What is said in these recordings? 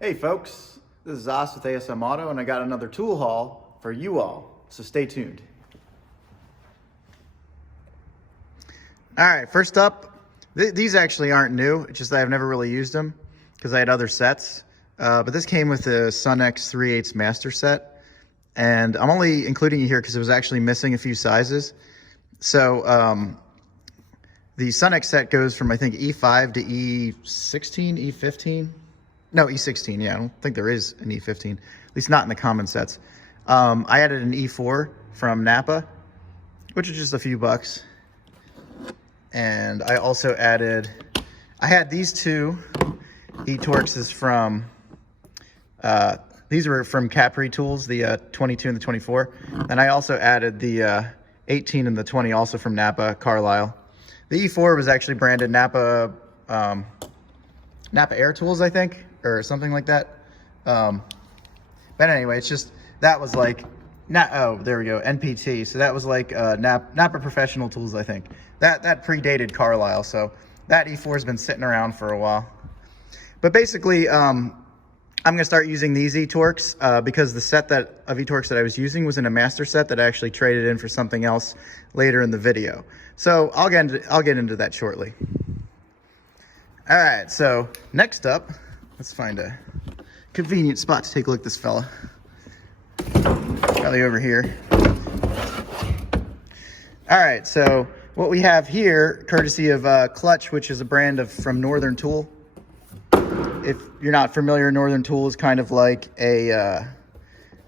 Hey folks, this is Os with ASM Auto, and I got another tool haul for you all, so stay tuned. All right, first up, these actually aren't new, it's just that I've never really used them because I had other sets. But this came with the Sunx 3/8 master set, and I'm only including it here because it was actually missing a few sizes. So the Sunx set goes from I think E5 to E16, E15. No, E16, yeah, I don't think there is an E15, at least not in the common sets. I added an E4 from Napa, which is just a few bucks. And I also added, I had these two E-Torxes from, these were from Capri Tools, the 22 and the 24. And I also added the 18 and the 20 also from Napa, Carlyle. The E4 was actually branded Napa, Napa Air Tools, I think, or something like that. But anyway, it's just, that was like, oh, there we go, NPT. So that was like Napa Professional Tools, I think. That predated Carlyle, so that E4 has been sitting around for a while. But basically, I'm gonna start using these E-Torques because the set of E-Torques that I was using was in a master set that I actually traded in for something else later in the video. So I'll get into that shortly. All right, so next up, let's find a convenient spot to take a look at this fella. Probably over here. All right, so what we have here, courtesy of Klutch, which is a brand from Northern Tool. If you're not familiar, Northern Tool is kind of like a, I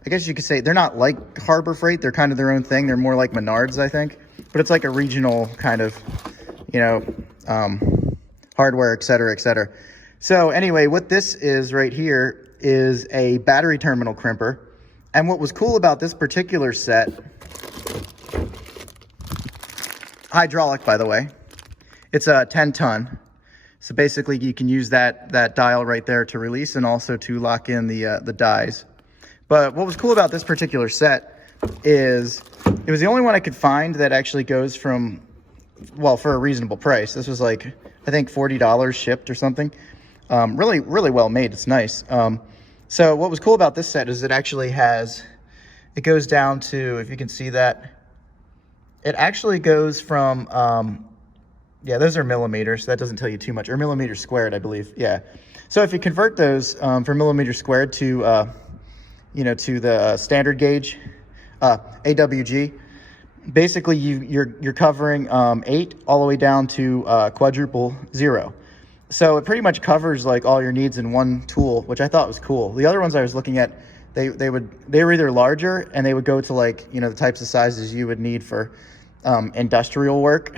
guess you could say, they're not like Harbor Freight, they're kind of their own thing. They're more like Menards, I think. But it's like a regional kind of, you know, hardware, et cetera, et cetera. So anyway, what this is right here is a battery terminal crimper. And what was cool about this particular set, hydraulic, by the way, it's a 10-ton. So basically you can use that dial right there to release and also to lock in the dies. But what was cool about this particular set is it was the only one I could find that actually goes from, well, for a reasonable price. This was like, I think $40 shipped or something. Really well made. It's nice. So what was cool about this set is it actually has, it goes down to, if you can see that, it actually goes from, yeah, those are millimeters. So that doesn't tell you too much, or millimeters squared, I believe. Yeah. So if you convert those from millimeters squared to, you know, to the standard gauge, AWG, basically you're covering 8 all the way down to quadruple 0. So it pretty much covers like all your needs in one tool, which I thought was cool. The other ones I was looking at, they were either larger and they would go to like, you know, the types of sizes you would need for industrial work,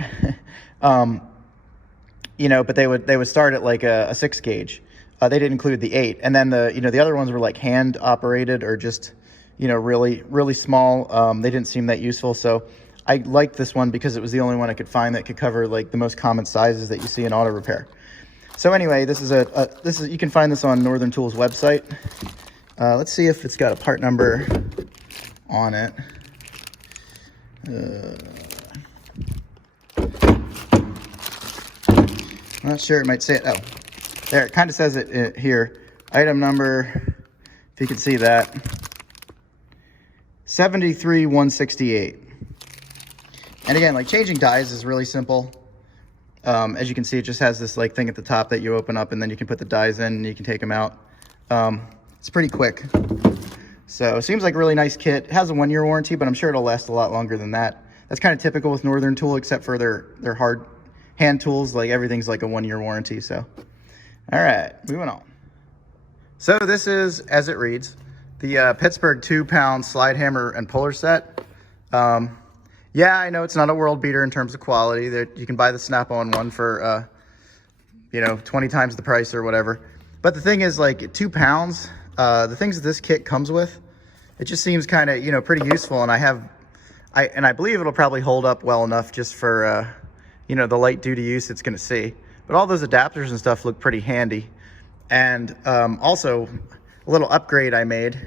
you know, but they would start at like a 6 gauge. They didn't include the 8, and then the other ones were like hand operated or just, you know, really small. They didn't seem that useful, so I liked this one because it was the only one I could find that could cover like the most common sizes that you see in auto repair. So anyway, this is you can find this on Northern Tool's website. Let's see if it's got a part number on it. I'm not sure, it might say it. Oh, there, it kind of says it here. Item number, if you can see that, 73168. And again, like changing dies is really simple. As you can see, it just has this like thing at the top that you open up and then you can put the dies in and you can take them out. It's pretty quick. So it seems like a really nice kit. It has a 1-year warranty, but I'm sure it'll last a lot longer than that. That's kind of typical with Northern Tool, except for their hard hand tools. Like everything's like a 1-year warranty. So, all right, moving on. So this is, as it reads, the Pittsburgh 2-pound slide hammer and puller set. Yeah, I know it's not a world beater in terms of quality. You can buy the Snap-on one for, you know, 20 times the price or whatever. But the thing is, like, 2 pounds, the things that this kit comes with, it just seems kind of, you know, pretty useful. And I believe it'll probably hold up well enough just for, you know, the light duty use it's going to see. But all those adapters and stuff look pretty handy. And also, a little upgrade I made.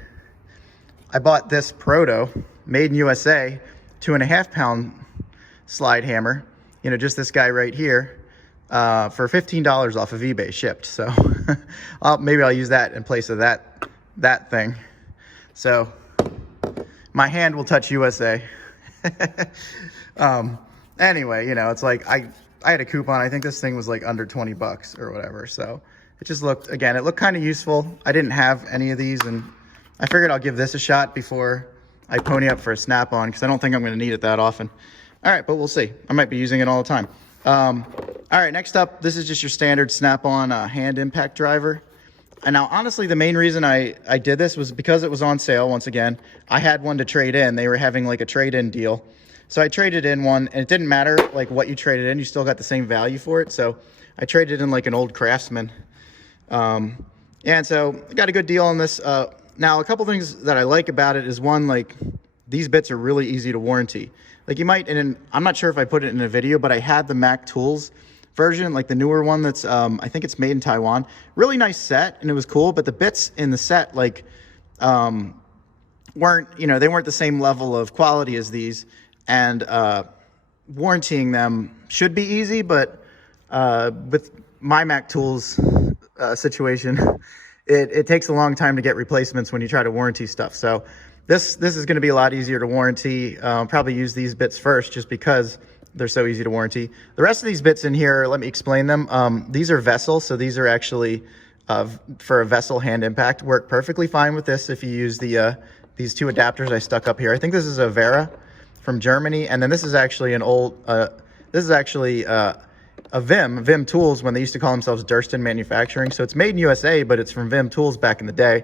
I bought this Proto, made in USA, 2.5-pound slide hammer. You know, just this guy right here. for $15 off of eBay shipped. So maybe I'll use that in place of that thing. So my hand will touch USA. Anyway, you know, it's like I had a coupon. I think this thing was like under 20 bucks or whatever. So it just looked, again, it looked kind of useful. I didn't have any of these, and I figured I'll give this a shot before I pony up for a snap-on, because I don't think I'm going to need it that often. All right, but we'll see. I might be using it all the time. All right, next up, this is just your standard snap-on hand impact driver. And now, honestly, the main reason I did this was because it was on sale. Once again, I had one to trade in. They were having like a trade-in deal. So I traded in one, and it didn't matter like what you traded in. You still got the same value for it. So I traded in like an old Craftsman. And so I got a good deal on this. Now, a couple things that I like about it is, one, like these bits are really easy to warranty. Like you might, and I'm not sure if I put it in a video, but I had the Mac Tools version, like the newer one that's, I think it's made in Taiwan. Really nice set, and it was cool, but the bits in the set, like, weren't, you know, they weren't the same level of quality as these. And warrantying them should be easy, but with my Mac Tools situation, it takes a long time to get replacements when you try to warranty stuff. So this is going to be a lot easier to warranty. Probably use these bits first just because they're so easy to warranty. The rest of these bits in here, let me explain them. These are vessel, so these are actually for a vessel hand impact. Work perfectly fine with this if you use the these two adapters I stuck up here. I think this is a Vera from Germany, and then this is actually an old, this is actually a Vim Tools, when they used to call themselves Durston Manufacturing. So it's made in USA, but it's from Vim Tools back in the day.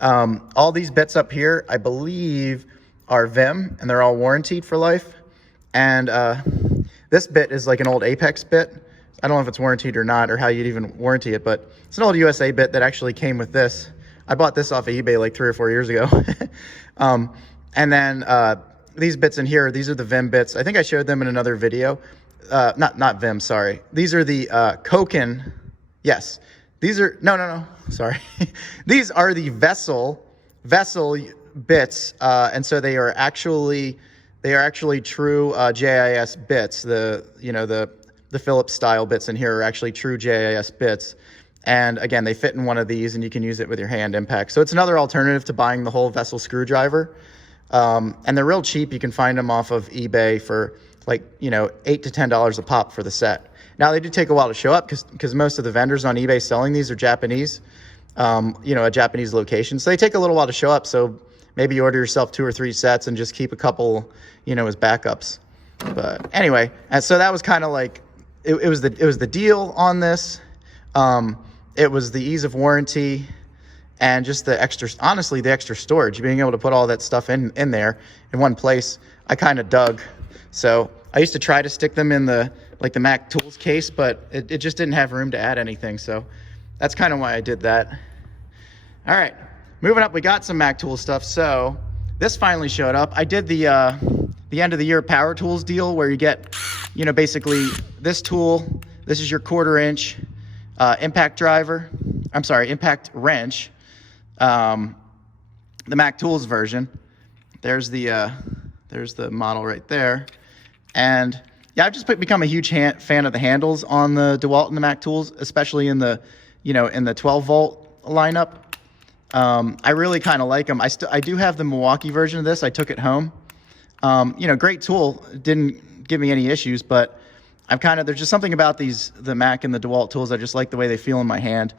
All these bits up here, I believe, are Vim, and they're all warranted for life. And this bit is like an old Apex bit. I don't know if it's warranted or not, or how you'd even warranty it, but it's an old USA bit that actually came with this. I bought this off of eBay like 3 or 4 years ago. And then these bits in here, these are the Vim bits. I think I showed them in another video. Not Vim, sorry. These are the Koken. Yes, these are, no, sorry. These are the vessel bits, and so they are actually true JIS bits. The Phillips style bits in here are actually true JIS bits. And again, they fit in one of these, and you can use it with your hand impact. So it's another alternative to buying the whole vessel screwdriver. And they're real cheap. You can find them off of eBay for like, you know, $8 to $10 a pop for the set. Now, they do take a while to show up because most of the vendors on eBay selling these are Japanese, you know, a Japanese location. So they take a little while to show up. So maybe you order yourself 2 or 3 sets and just keep a couple, you know, as backups. But anyway, and so that was kind of like, it was the deal on this. It was the ease of warranty. And just the extra, honestly, the extra storage, being able to put all that stuff in there in one place, I kind of dug. So I used to try to stick them in the Mac Tools case, but it just didn't have room to add anything. So that's kind of why I did that. All right, moving up, we got some Mac Tools stuff. So this finally showed up. I did the end of the year Power Tools deal where you get, you know, basically this tool. This is your 1/4 inch impact driver. I'm sorry, impact wrench. The Mac Tools version. There's the model right there. And yeah, I've just become a huge fan of the handles on the DeWalt and the Mac Tools, especially in the, you know, in the 12 volt lineup. I really kind of like them. I do have the Milwaukee version of this. I took it home. You know, great tool. Didn't give me any issues, but there's just something about the Mac and the DeWalt tools. I just like the way they feel in my hand.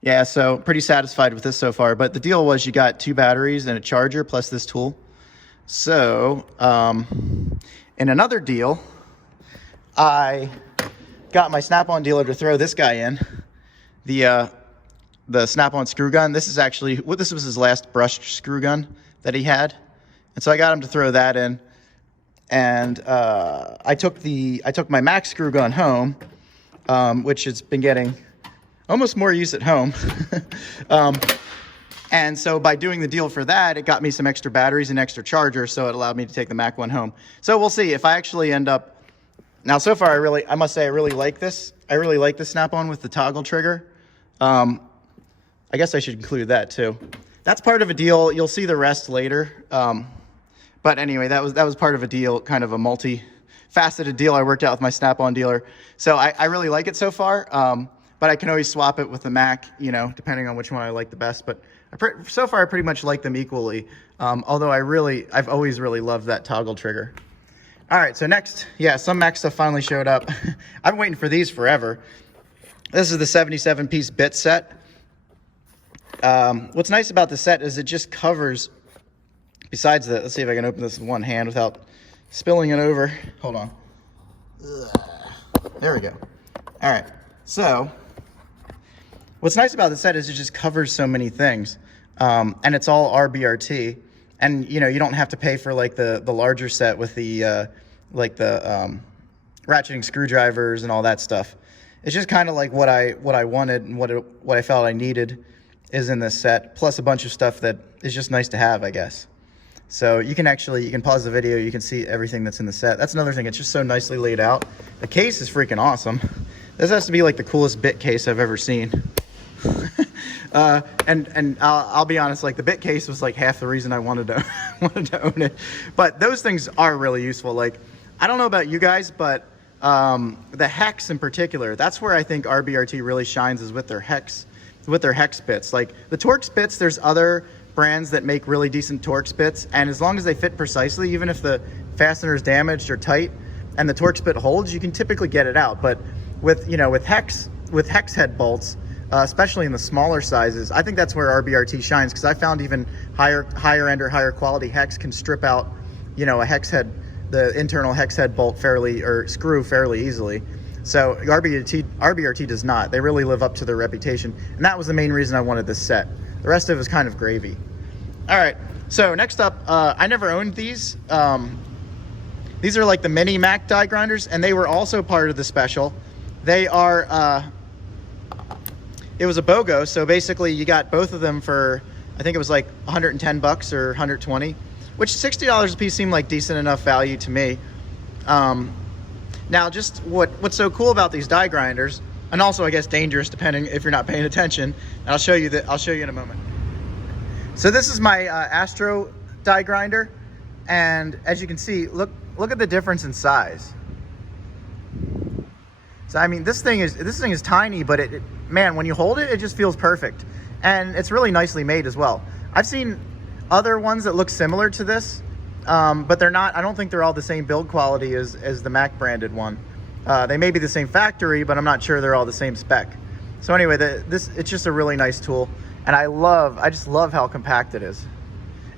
Yeah, so pretty satisfied with this so far. But the deal was you got 2 batteries and a charger plus this tool. So in another deal, I got my Snap-on dealer to throw this guy in, the Snap-on screw gun. This was his last brushed screw gun that he had, and so I got him to throw that in. And I took my Mac screw gun home, which has been getting almost more use at home. And so by doing the deal for that, it got me some extra batteries and extra charger, so it allowed me to take the Mac one home. So we'll see if I actually end up. Now, so far, I must say I really like this. I really like the Snap-on with the toggle trigger. I guess I should include that too. That's part of a deal. You'll see the rest later. But anyway, that was part of a deal, kind of a faceted deal I worked out with my Snap-on dealer. So I really like it so far, but I can always swap it with the Mac, you know, depending on which one I like the best. But so far I pretty much like them equally, although I've always really loved that toggle trigger. All right, so next, yeah, some Mac stuff finally showed up. I've been waiting for these forever. This is the 77-piece bit set. What's nice about the set is it just covers, besides the, let's see if I can open this with one hand without spilling it over. Hold on. There we go. All right, so what's nice about the set is it just covers so many things, and it's all Rbrt, and you know, you don't have to pay for like the larger set with the ratcheting screwdrivers and all that stuff. It's just kind of like what I wanted and what I felt I needed is in this set, plus a bunch of stuff that is just nice to have, I guess. So you can pause the video, you can see everything that's in the set. That's another thing, it's just so nicely laid out. The case is freaking awesome. This has to be like the coolest bit case I've ever seen. And I'll be honest, like the bit case was like half the reason I wanted to own it. But those things are really useful. Like, I don't know about you guys, but the hex in particular, that's where I think Rbrt really shines, is with their hex bits. Like the Torx bits, there's other brands that make really decent Torx bits, and as long as they fit precisely, even if the fastener is damaged or tight and the Torx bit holds, you can typically get it out. But with hex head bolts, especially in the smaller sizes, I think that's where Rbrt shines, because I found even higher end or higher quality hex can strip out, you know, a hex head, the internal hex head bolt screw fairly easily. So Rbrt does not. They really live up to their reputation, and that was the main reason I wanted this set. The rest of it was kind of gravy. All right, so next up, I never owned these. These are like the mini Mac die grinders, and they were also part of the special. They are, it was a BOGO, so basically you got both of them for, I think it was like 110 bucks or 120, which $60 a piece seemed like decent enough value to me. Now, just what's so cool about these die grinders, and also I guess dangerous depending if you're not paying attention, and I'll show you in a moment. So this is my Astro Die Grinder, and as you can see, look at the difference in size. So I mean, this thing is tiny, but man, when you hold it, it just feels perfect, and it's really nicely made as well. I've seen other ones that look similar to this, but they're not. I don't think they're all the same build quality as the Mac branded one. They may be the same factory, but I'm not sure they're all the same spec. So anyway, it's just a really nice tool, and I just love how compact it is,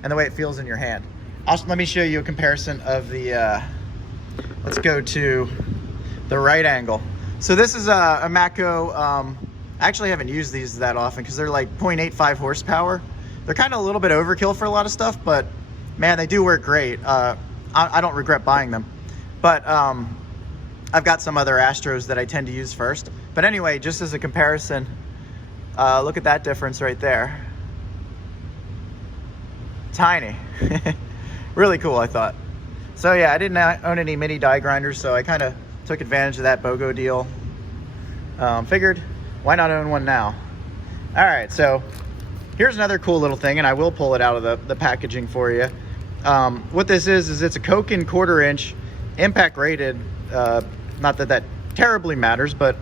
and the way it feels in your hand. Let me show you a comparison of the. Let's go to the right angle. So this is a Matco. I actually haven't used these that often because they're like 0.85 horsepower. They're kind of a little bit overkill for a lot of stuff, but man, they do work great. I don't regret buying them, but I've got some other Astros that I tend to use first. But anyway, just as a comparison, look at that difference right there. Tiny. Really cool, I thought. So yeah, I didn't own any mini die grinders, so I kind of took advantage of that BOGO deal. Figured, why not own one now? All right, so here's another cool little thing, and I will pull it out of the packaging for you. What this is it's a Koken 1/4 inch impact rated, not that terribly matters, but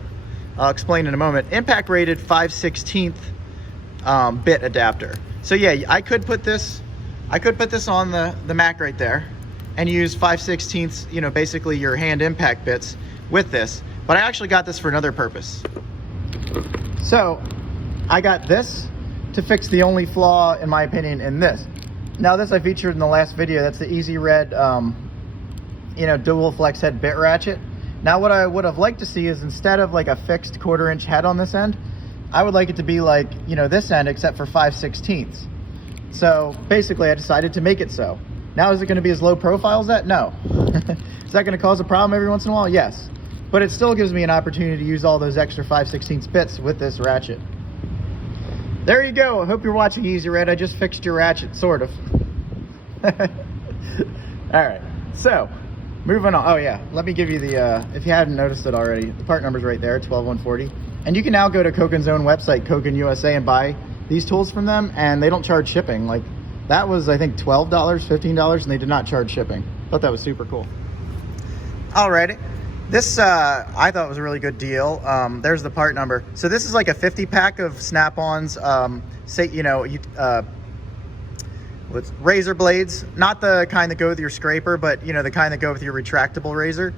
I'll explain in a moment. Impact rated 5/16 bit adapter. So yeah, I could put this on the Mac right there and use 5/16, you know, basically your hand impact bits with this, but I actually got this for another purpose. So I got this to fix the only flaw, in my opinion, in this. Now this I featured in the last video. That's the Easy Red, you know, dual flex head bit ratchet. Now what I would have liked to see is, instead of like a fixed 1/4 inch head on this end, I would like it to be like, you know, this end, except for 5/16. So basically I decided to make it so. Now is it going to be as low profile as that? No. Is that going to cause a problem every once in a while? Yes. But it still gives me an opportunity to use all those extra 5/16 bits with this ratchet. There you go. I hope you're watching, Easy Red. I just fixed your ratchet, sort of. All right, so moving on. Oh yeah, let me give you the, if you hadn't noticed it already, the part number's right there, 12140. And you can now go to Koken's own website, Koken USA, and buy these tools from them, and they don't charge shipping. Like, that was, I think, $12, $15, and they did not charge shipping. Thought that was super cool. Alrighty. This I thought was a really good deal. There's the part number. So this is like a 50 pack of Snap-ons. Say, you know, with razor blades, not the kind that go with your scraper, but you know, the kind that go with your retractable razor.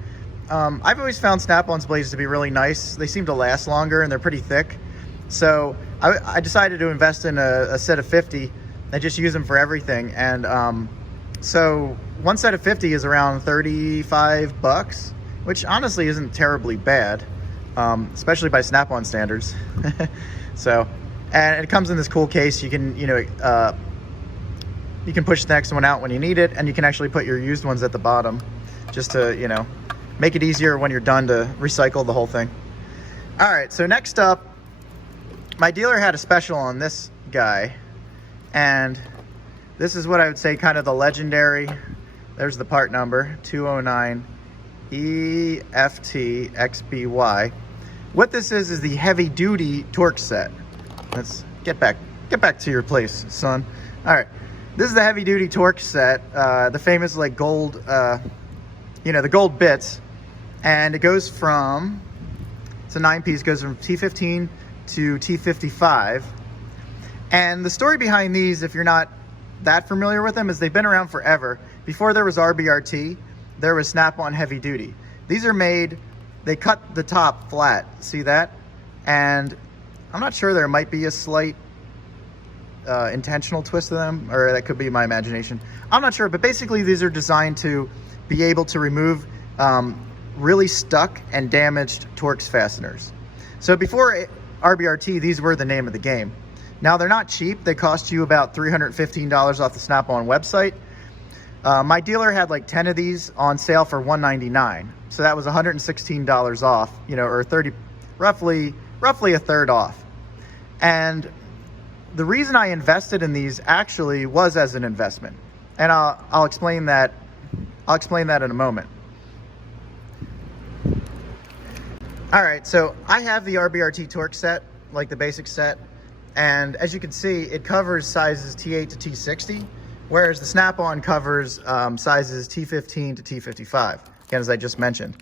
I've always found Snap-ons blades to be really nice. They seem to last longer and they're pretty thick. So I decided to invest in a set of 50 and just use them for everything. And so one set of 50 is around 35 bucks, which honestly isn't terribly bad, especially by Snap-on standards. So, and it comes in this cool case. You can, you know, you can push the next one out when you need it, and you can actually put your used ones at the bottom just to, you know, make it easier when you're done to recycle the whole thing. All right, so next up, my dealer had a special on this guy, and this is what I would say kind of the legendary, there's the part number, 209 EFTXBY. What this is the heavy duty torque set. Let's get back to your place, son. All right, this is the heavy duty torque set, the famous like gold, you know, the gold bits, and it goes from, it's a 9-piece, goes from T15 to T55. And the story behind these, if you're not that familiar with them, is they've been around forever. Before there was Rbrt, there was Snap-on heavy duty. These are made, they cut the top flat, see that? And I'm not sure, there might be a slight intentional twist to them, or that could be my imagination. I'm not sure, but basically these are designed to be able to remove really stuck and damaged Torx fasteners. So before Rbrt, these were the name of the game. Now they're not cheap. They cost you about $315 off the Snap-on website. My dealer had like 10 of these on sale for $199. So that was $116 off, you know, or 30, roughly a third off. And the reason I invested in these actually was as an investment. And I'll explain that. I'll explain that in a moment. All right, so I have the Rbrt Torque Set, like the basic set. And as you can see, it covers sizes T8 to T60, whereas the Snap-on covers sizes T15 to T55, again, as I just mentioned.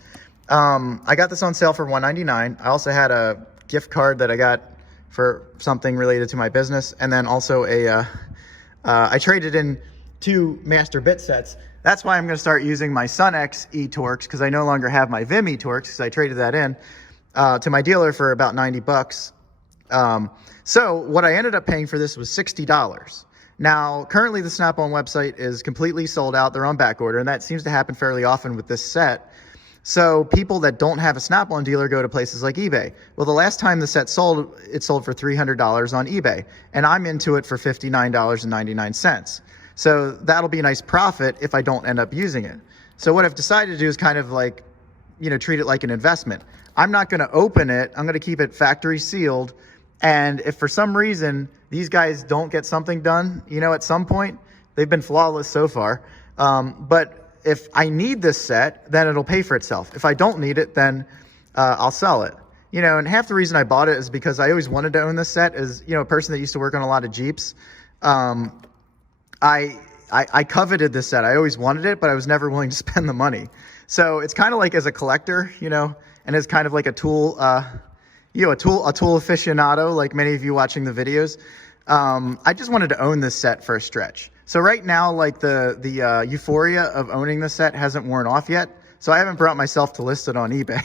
I got this on sale for $199. I also had a gift card that I got for something related to my business, and then also I traded in 2 master bit sets. That's why I'm going to start using my Sunx e-Torx, because I no longer have my Vim e-Torx, because I traded that in to my dealer for about 90 bucks. So what I ended up paying for this was $60. Now, currently the Snap-on website is completely sold out. They're on back order, and that seems to happen fairly often with this set. So people that don't have a Snap-on dealer go to places like eBay. Well, the last time the set sold, it sold for $300 on eBay, and I'm into it for $59.99. So that'll be a nice profit if I don't end up using it. So what I've decided to do is kind of like, you know, treat it like an investment. I'm not going to open it. I'm going to keep it factory sealed. And if for some reason these guys don't get something done, you know, at some point, they've been flawless so far. But if I need this set, then it'll pay for itself. If I don't need it, then I'll sell it. You know, and half the reason I bought it is because I always wanted to own this set. As, you know, a person that used to work on a lot of Jeeps, I coveted this set. I always wanted it, but I was never willing to spend the money. So it's kind of like as a collector, you know, and as kind of like a tool, you know, a tool aficionado, like many of you watching the videos. I just wanted to own this set for a stretch. So right now, like the euphoria of owning the set hasn't worn off yet. So I haven't brought myself to list it on eBay.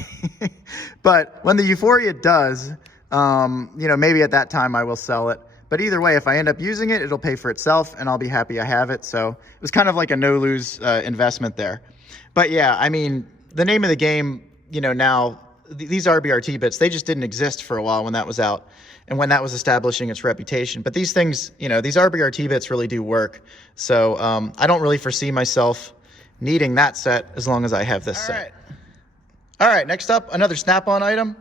But when the euphoria does, you know, maybe at that time I will sell it. But either way, if I end up using it, it'll pay for itself and I'll be happy I have it. So it was kind of like a no-lose investment there. But yeah, I mean, the name of the game, you know, now, these Rbrt bits, they just didn't exist for a while when that was out and when that was establishing its reputation. But these things, you know, these Rbrt bits really do work. So I don't really foresee myself needing that set as long as I have this set. All right, next up, another Snap-on item.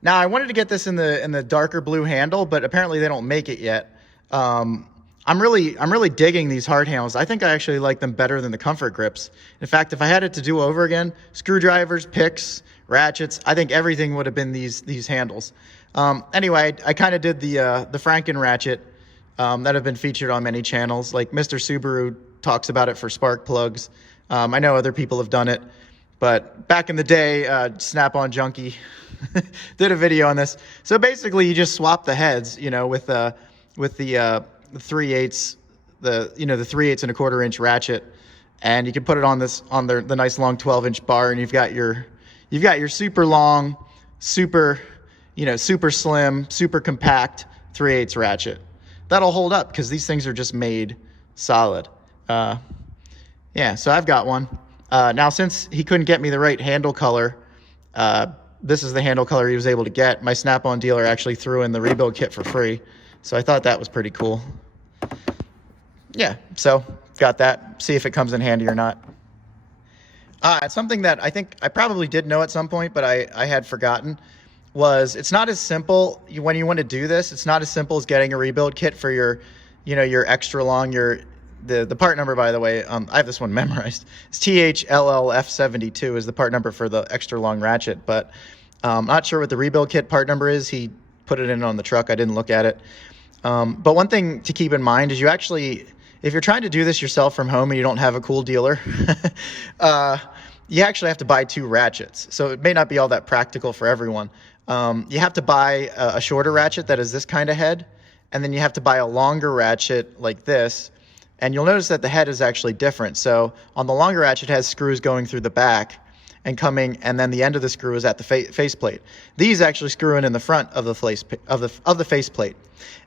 Now, I wanted to get this in the darker blue handle, but apparently they don't make it yet. I'm really digging these hard handles. I think I actually like them better than the comfort grips. In fact, if I had it to do over again, screwdrivers, picks, ratchets, I think everything would have been these handles. Anyway, I kind of did the Franken Ratchet that have been featured on many channels. Like Mr. Subaru talks about it for spark plugs. I know other people have done it. But back in the day, Snap-on Junkie did a video on this. So basically, you just swap the heads, you know, with the 3/8, the 3/8 and a 1/4 inch ratchet, and you can put it on the nice long 12-inch bar, and you've got your super long, super slim, super compact 3/8 ratchet. That'll hold up because these things are just made solid. Yeah, so I've got one. Now, since he couldn't get me the right handle color, this is the handle color he was able to get. My Snap-on dealer actually threw in the rebuild kit for free, so I thought that was pretty cool. Yeah, so got that. See if it comes in handy or not. It's something that I think I probably did know at some point, but I had forgotten, was it's not as simple when you want to do this. It's not as simple as getting a rebuild kit for your extra long, the part number, by the way, I have this one memorized. It's THLLF72 is the part number for the extra long ratchet, but I'm not sure what the rebuild kit part number is. He put it in on the truck. I didn't look at it. But one thing to keep in mind is if you're trying to do this yourself from home and you don't have a cool dealer, you actually have to buy 2 ratchets. So it may not be all that practical for everyone. You have to buy a shorter ratchet that is this kind of head, and then you have to buy a longer ratchet like this. And you'll notice that the head is actually different. So on the longer ratchet, it has screws going through the back and then the end of the screw is at the faceplate. These actually screw in the front of the faceplate.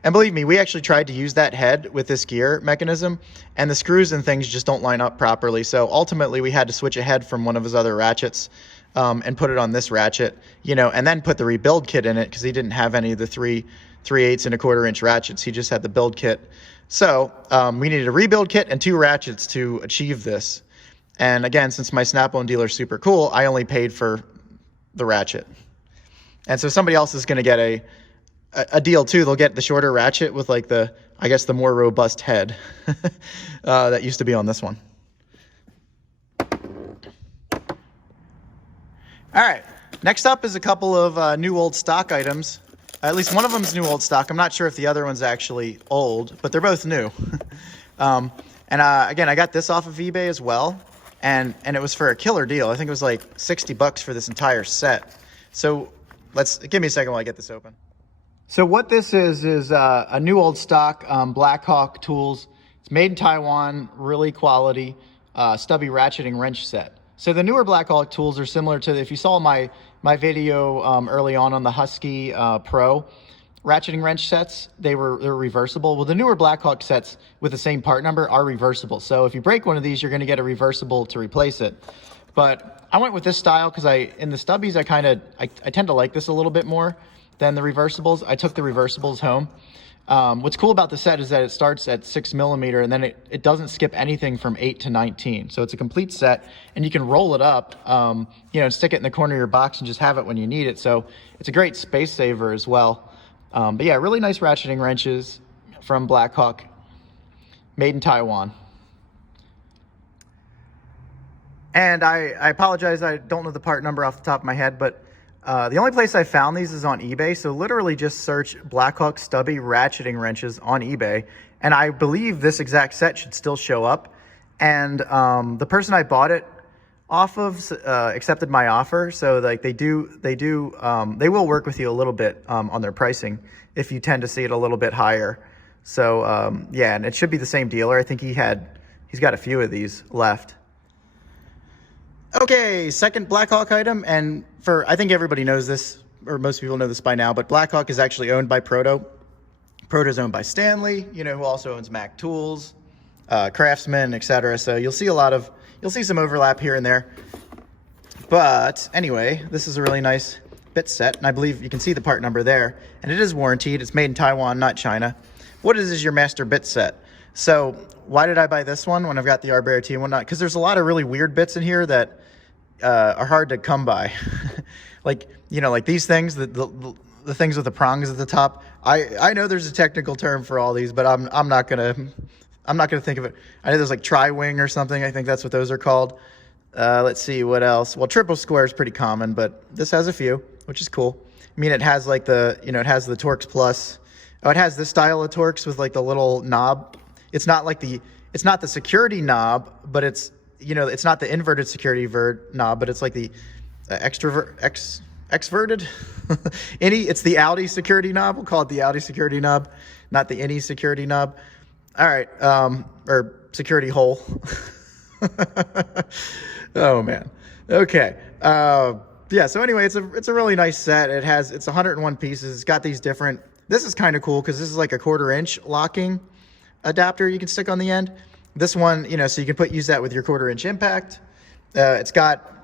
And believe me, we actually tried to use that head with this gear mechanism, and the screws and things just don't line up properly. So ultimately, we had to switch a head from one of his other ratchets and put it on this ratchet, and then put the rebuild kit in it because he didn't have any of the 3/8 and a 1/4 inch ratchets. He just had the build kit. So we needed a rebuild kit and 2 ratchets to achieve this. And again, since my Snap-on dealer is super cool, I only paid for the ratchet. And so somebody else is going to get a deal too. They'll get the shorter ratchet with like the more robust head that used to be on this one. All right, next up is a couple of new old stock items. At least one of them is new old stock. I'm not sure if the other one's actually old, but they're both new. Again, I got this off of eBay as well, and it was for a killer deal. I think it was like $60 for this entire set. So give me a second while I get this open. So what this is a new old stock Blackhawk tools. It's made in Taiwan, really quality, Stubby ratcheting wrench set. So the newer Blackhawk tools are similar to, if you saw my video early on the Husky Pro ratcheting wrench sets, they're reversible. Well, the newer Blackhawk sets with the same part number are reversible. So if you break one of these, you're going to get a reversible to replace it. But I went with this style because in the Stubbies, I tend to like this a little bit more than the reversibles. I took the reversibles home. What's cool about the set is that it starts at 6mm and then it doesn't skip anything from 8 to 19. So it's a complete set, and you can roll it up, and stick it in the corner of your box and just have it when you need it. So it's a great space saver as well. But yeah, really nice ratcheting wrenches from Blackhawk, made in Taiwan. And I apologize, I don't know the part number off the top of my head, but the only place I found these is on eBay. So literally just search Blackhawk Stubby ratcheting wrenches on eBay. And I believe this exact set should still show up. And the person I bought it off of accepted my offer. So like they will work with you a little bit on their pricing if you tend to see it a little bit higher. So yeah, and it should be the same dealer. I think he's got a few of these left. Okay, second Blackhawk item, and I think everybody knows this, or most people know this by now, but Blackhawk is actually owned by Proto. Proto is owned by Stanley, who also owns Mac Tools, Craftsman, etc. So you'll see some overlap here and there. But anyway, this is a really nice bit set, and I believe you can see the part number there, and it is warranted. It's made in Taiwan, not China. What is your master bit set? So why did I buy this one when I've got the Rbrt and whatnot? Because there's a lot of really weird bits in here that are hard to come by. like these things, the things with the prongs at the top. I know there's a technical term for all these, but I'm not gonna think of it. I know there's like tri-wing or something. I think that's what those are called. Let's see what else. Well, triple square is pretty common, but this has a few, which is cool. I mean, it has like it has the Torx Plus. Oh, it has this style of Torx with like the little knob. It's not the security knob, but it's you know, it's not the inverted security knob, but it's like the exverted it's the Audi security knob. We'll call it the Audi security knob, not the any security knob. All right, or security hole. Oh man. Okay. Yeah. So anyway, it's a really nice set. It's 101 pieces. It's got these different. This is kind of cool because this is like a 1/4 inch locking adapter you can stick on the end. This one, you know, so you can use that with your 1/4 inch impact. It's got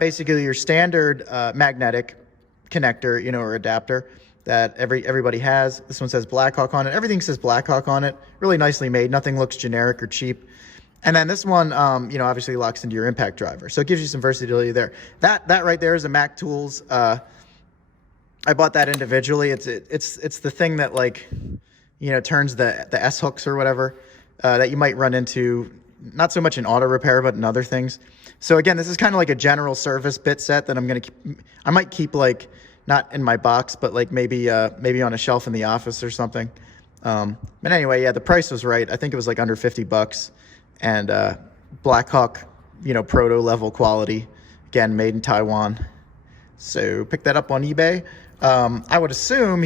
basically your standard magnetic connector, you know, or adapter that everybody has. This one says Blackhawk on it. Everything says Blackhawk on it. Really nicely made. Nothing looks generic or cheap. And then this one, you know, obviously locks into your impact driver, so it gives you some versatility there. That right there is a Mac Tools. I bought that individually. It's the thing that, like, you know, turns the S hooks or whatever that you might run into, not so much in auto repair, but in other things. So again, this is kind of like a general service bit set that I might keep, like, not in my box, but like maybe on a shelf in the office or something. But anyway, yeah, the price was right. I think it was like under $50, and Blackhawk, you know, Proto level quality, again, made in Taiwan. So pick that up on eBay. I would assume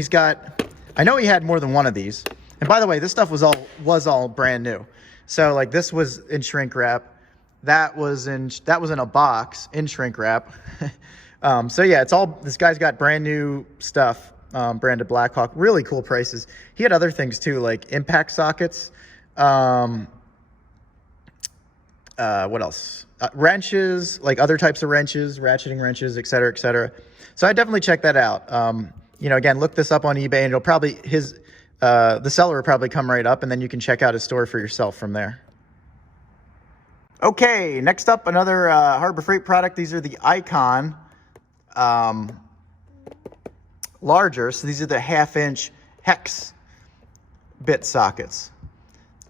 I know he had more than one of these. And by the way, this stuff was all brand new. So like this was in shrink wrap. That was in a box in shrink wrap. So yeah, this guy's got brand new stuff, branded Blackhawk, really cool prices. He had other things too, like impact sockets. What else? Wrenches, like other types of wrenches, ratcheting wrenches, et cetera, et cetera. So I definitely check that out. You know, again, look this up on eBay, and it'll probably, the seller will probably come right up, and then you can check out his store for yourself from there. Okay, next up, another Harbor Freight product. These are the Icon larger. So these are the 1/2 inch hex bit sockets.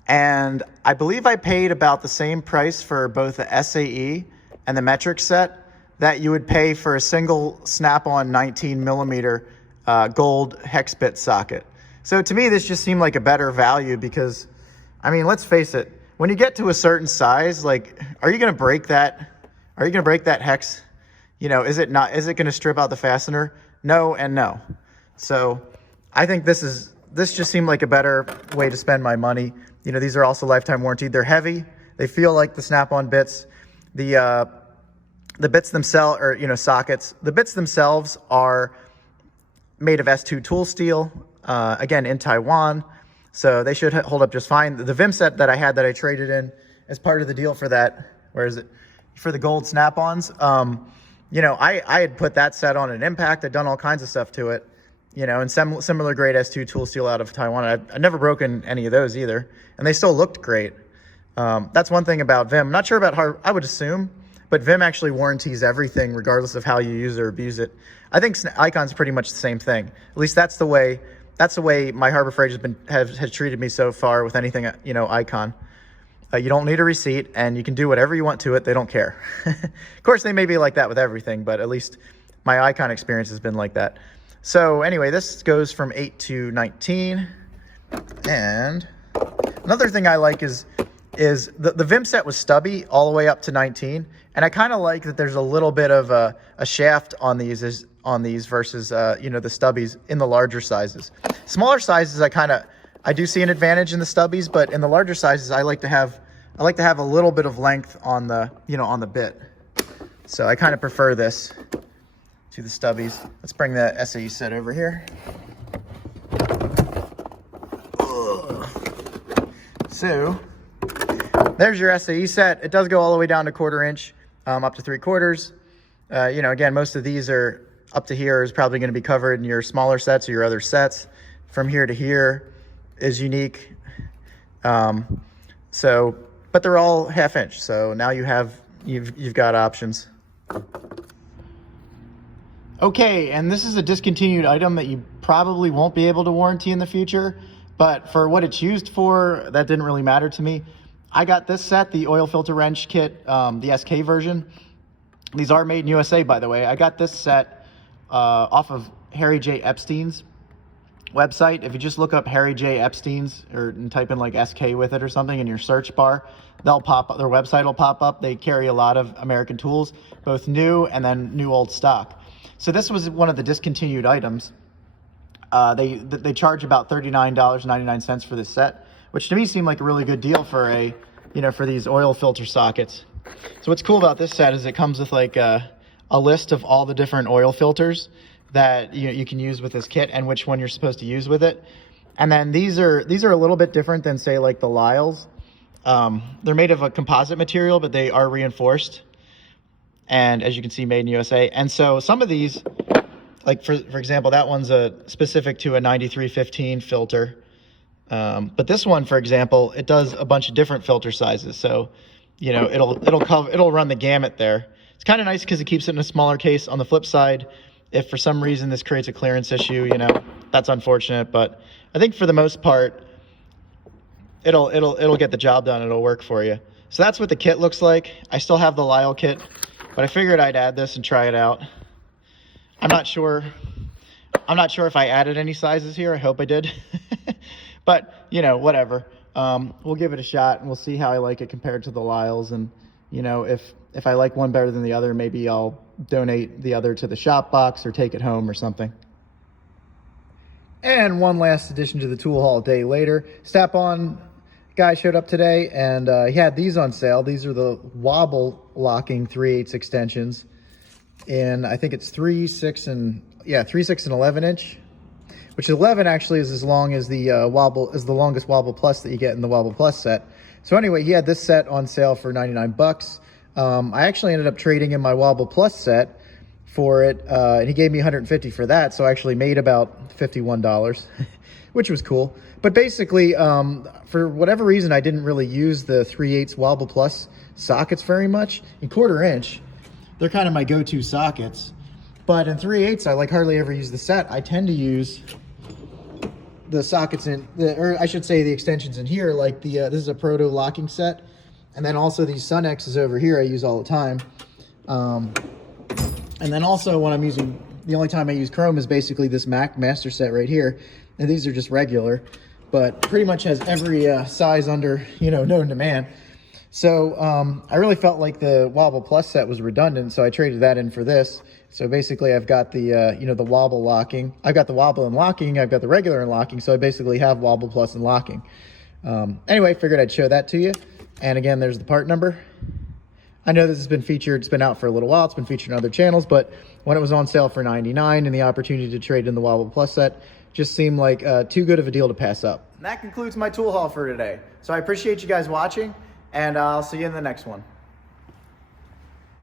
And I believe I paid about the same price for both the SAE and the metric set that you would pay for a single snap-on 19 millimeter gold hex bit socket. So to me, this just seemed like a better value because, I mean, let's face it, when you get to a certain size, like, are you going to break that? Are you going to break that hex? You know, is it going to strip out the fastener? No and no. So I think this just seemed like a better way to spend my money. You know, these are also lifetime warranted. They're heavy. They feel like the snap-on bits. The bits themselves, or, you know, sockets, the bits themselves are made of S2 tool steel, again, in Taiwan. So they should hold up just fine. The Vim set that I had that I traded in as part of the deal for that, where is it? For the gold snap-ons. You know, I had put that set on an impact. I'd done all kinds of stuff to it, you know, and similar grade S2 tool steel out of Taiwan. I've never broken any of those either, and they still looked great. That's one thing about Vim. I'm not sure about how, I would assume, but Vim actually warranties everything regardless of how you use or abuse it. I think Icon's pretty much the same thing. At least that's the way my Harbor Freight has treated me so far with anything, you know, Icon. You don't need a receipt, and you can do whatever you want to it. They don't care. Of course, they may be like that with everything, but at least my Icon experience has been like that. So anyway, this goes from 8 to 19. And another thing I like is the Vim set was stubby all the way up to 19. And I kind of like that there's a little bit of a shaft on these versus, you know, the stubbies in the larger sizes. Smaller sizes, I do see an advantage in the stubbies, but in the larger sizes, I like to have a little bit of length on the, you know, on the bit. So I kind of prefer this to the stubbies. Let's bring the SAE set over here. So there's your SAE set. It does go all the way down to 1/4 inch, up to 3/4. You know, again, most of these are up to here is probably going to be covered in your smaller sets or your other sets. From here to here is unique. So, but they're all 1/2 inch. So now you've got options. Okay, and this is a discontinued item that you probably won't be able to warranty in the future, but for what it's used for, that didn't really matter to me. I got this set, the oil filter wrench kit, the SK version. These are made in USA, by the way. I got this set off of Harry J. Epstein's website. If you just look up Harry J. Epstein's and type in like SK with it or something in your search bar, they'll pop up, their website will pop up. They carry a lot of American tools, both new and then new old stock. So this was one of the discontinued items. They charge about $39.99 for this set, which to me seemed like a really good deal for for these oil filter sockets. So what's cool about this set is it comes with like a list of all the different oil filters that you can use with this kit and which one you're supposed to use with it. And then these are a little bit different than, say, like the Lyles. They're made of a composite material, but they are reinforced. And as you can see, made in USA. And so some of these, like for example, that one's specific to a 9315 filter. But this one, for example, it does a bunch of different filter sizes. So, it'll run the gamut there. It's kind of nice because it keeps it in a smaller case. On the flip side, if for some reason this creates a clearance issue, that's unfortunate. But I think for the most part, it'll get the job done. It'll work for you. So that's what the kit looks like. I still have the Lyle kit, but I figured I'd add this and try it out. I'm not sure if I added any sizes here. I hope I did. But, whatever. We'll give it a shot and we'll see how I like it compared to the Lyles. And, if I like one better than the other, maybe I'll donate the other to the shop box or take it home or something. And one last addition to the tool haul a day later. Snap-on guy showed up today and he had these on sale. These are the Wobble locking 3/8 extensions. And I think it's 3, 6, and 11 inch. Which 11 actually is as long as the the longest Wobble Plus that you get in the Wobble Plus set. So anyway, he had this set on sale for 99 bucks. I actually ended up trading in my Wobble Plus set for it, and he gave me 150 for that, so I actually made about $51, which was cool. But basically, for whatever reason, I didn't really use the 3/8 Wobble Plus sockets very much. In 1/4 inch, they're kind of my go-to sockets. But in 3/8, I like hardly ever use the set. I tend to use the sockets or I should say the extensions in here, like this is a Proto locking set. And then also these Sunxes over here I use all the time. And then also when I'm using, the only time I use chrome is basically this master set right here. And these are just regular, but pretty much has every size under, known to man. So I really felt like the Wobble Plus set was redundant, so I traded that in for this. So basically I've got the, the Wobble locking. I've got the Wobble and locking, I've got the regular and locking, so I basically have Wobble Plus and locking. Anyway, figured I'd show that to you. And again, there's the part number. I know this has been featured, it's been out for a little while, it's been featured on other channels, but when it was on sale for $99 and the opportunity to trade in the Wobble Plus set just seemed like too good of a deal to pass up. And that concludes my tool haul for today. So I appreciate you guys watching, and I'll see you in the next one.